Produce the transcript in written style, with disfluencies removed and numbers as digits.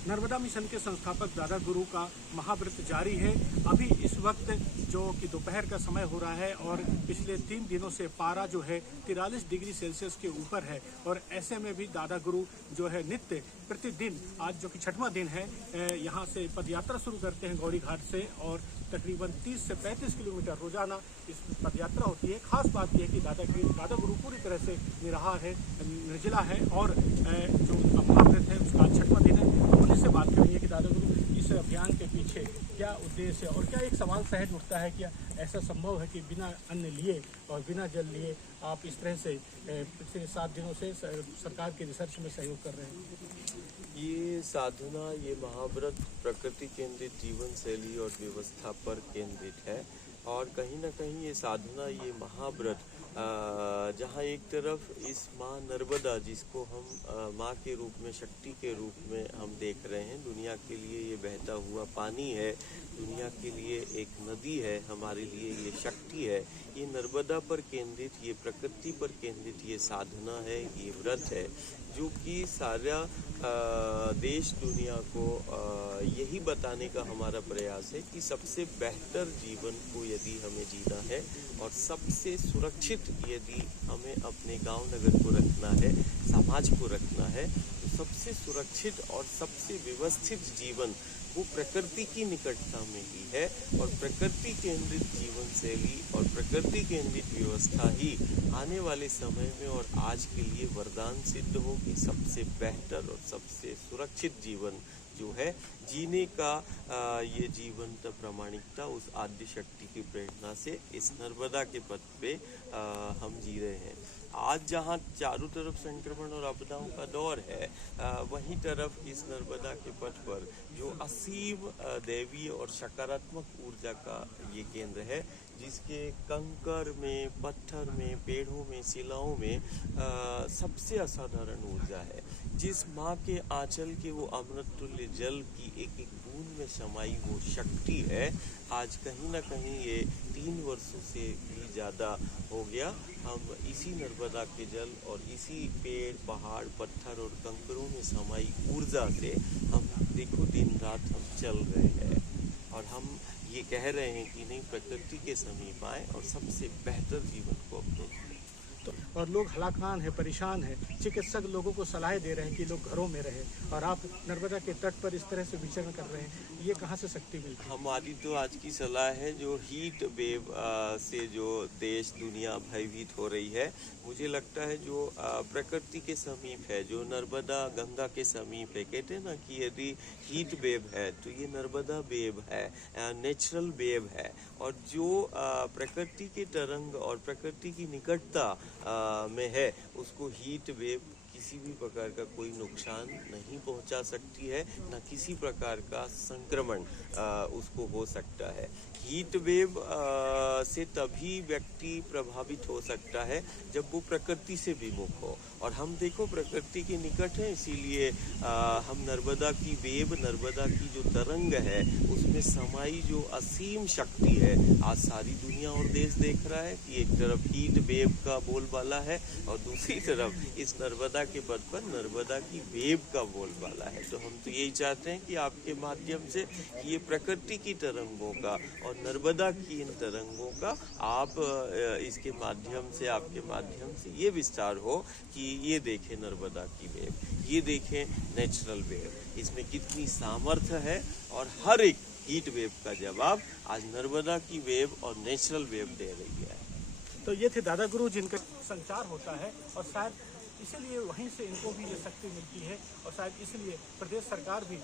Narmada mission के संस्थापक दादा गुरु का महाव्रत जारी है। अभी इस वक्त जो कि दोपहर का समय हो रहा है और पिछले 3 दिनों से पारा जो है 43 डिग्री सेल्सियस के ऊपर है और ऐसे में भी दादा गुरु जो है नित्य प्रतिदिन, आज जो कि 6वां दिन है, यहाँ से पदयात्रा शुरू करते हैं गौरी घाट से और तकरीबन 30 से 35 किलोमीटर रोजाना इस पदयात्रा होती है। खास बात यह है कि दादा गुरु पूरी तरह से निराहार है, निर्जला है और जो उनका महाव्रत है उसका 6वां दिन है। उन्हीं से बात करेंगे कि दादा गुरु इस अभियान के पीछे क्या उद्देश्य है और क्या एक सवाल सहज उठता है कि ऐसा संभव है कि बिना अन्न लिए और बिना जल लिए आप इस तरह से पिछले 7 दिनों से सरकार के रिसर्च में सहयोग कर रहे हैं। ये साधना, ये महाव्रत प्रकृति केंद्रित जीवन शैली और व्यवस्था पर केंद्रित है और कहीं ना कहीं ये साधना, ये महाव्रत जहाँ एक तरफ इस माँ नर्मदा, जिसको हम माँ के रूप में, शक्ति के रूप में हम देख रहे हैं, दुनिया के लिए ये बहता हुआ पानी है, दुनिया के लिए एक नदी है, हमारे लिए ये शक्ति है। ये नर्मदा पर केंद्रित, ये प्रकृति पर केंद्रित ये साधना है, ये व्रत है जो कि सारा देश दुनिया को यही बताने का हमारा प्रयास है कि सबसे बेहतर जीवन को यदि हमें जीना है और सबसे सुरक्षित यदि हमें अपने गांव नगर को रखना है, समाज को रखना है, तो सबसे सुरक्षित और सबसे व्यवस्थित जीवन वो प्रकृति की निकटता में ही है और प्रकृति केंद्रित जीवन शैली और प्रकृति केंद्रित व्यवस्था ही आने वाले समय में और आज के लिए वरदान सिद्ध होगी। सबसे बेहतर और सबसे सुरक्षित जीवन जो है जीने का ये जीवंत प्रामाणिकता उस आद्य शक्ति की प्रेरणा से इस नर्मदा के पथ पे हम जी रहे हैं। आज जहाँ चारों तरफ संक्रमण और आपदाओं का दौर है, वहीं तरफ इस नर्मदा के पथ पर जो असीम दैवीय और सकारात्मक ऊर्जा का ये केंद्र है, जिसके कंकर में, पत्थर में, पेड़ों में, शिलाओं में सबसे असाधारण ऊर्जा है। जिस माँ के आंचल के वो अमृत तुल्य जल की एक एक बूंद में समाई वो शक्ति है, आज कहीं ना कहीं ये 3 वर्षों से भी ज़्यादा हो गया हम इसी नर्मदा के जल और इसी पेड़, पहाड़, पत्थर और कंकरों में समाई ऊर्जा से हम देखो दिन रात हम चल रहे हैं और हम ये कह रहे हैं कि नहीं, प्रकृति के समीप आए और सबसे बेहतर जीवन को अपने तो और लोग हलाकान है, परेशान है, चिकित्सक लोगों को सलाह दे रहे हैं कि लोग घरों में रहें और आप नर्मदा के तट पर इस तरह से विचरण कर रहे हैं, ये कहाँ से शक्ति मिलती है? हमारी तो आज की सलाह है, जो हीट वेव से जो देश दुनिया भयभीत हो रही है, मुझे लगता है जो प्रकृति के समीप है, जो नर्मदा गंगा के समीप है, कहते हैं ना कि यदि हीट वेव है तो ये नर्मदा वेव है, नेचुरल वेव है और जो प्रकृति के तरंग और प्रकृति की निकटता में है उसको हीट वेव किसी भी प्रकार का कोई नुकसान नहीं पहुंचा सकती है, न किसी प्रकार का संक्रमण उसको हो सकता है। हीट वेव से तभी व्यक्ति प्रभावित हो सकता है जब वो प्रकृति से विमुख हो और हम देखो प्रकृति के निकट है, इसीलिए हम नर्मदा की वेव, नर्मदा की जो तरंग है उसमें समाई जो असीम शक्ति है, आज सारी दुनिया और देश देख रहा है कि एक तरफ हीट वेव का बोलबाला है और दूसरी तरफ इस नर्मदा के पथ पर नर्मदा की वेव का बोलबाला है। तो हम तो यही चाहते हैं कि आपके माध्यम से ये प्रकृति की तरंगों का और नर्मदा की इन तरंगों का आप इसके माध्यम से, आपके माध्यम से ये विस्तार हो कि ये देखें नर्मदा की वेव, ये देखें नेचुरल वेव, इसमें कितनी सामर्थ्य है और हर एक हीट वेव का जवाब आज नर्मदा की वेव और नेचुरल वेव दे रही है। तो ये थे दादा गुरु जिनका संचार होता है और शायद इसलिए वहीं से इनको भी ये शक्ति मिलती है और शायद इसलिए प्रदेश सरकार भी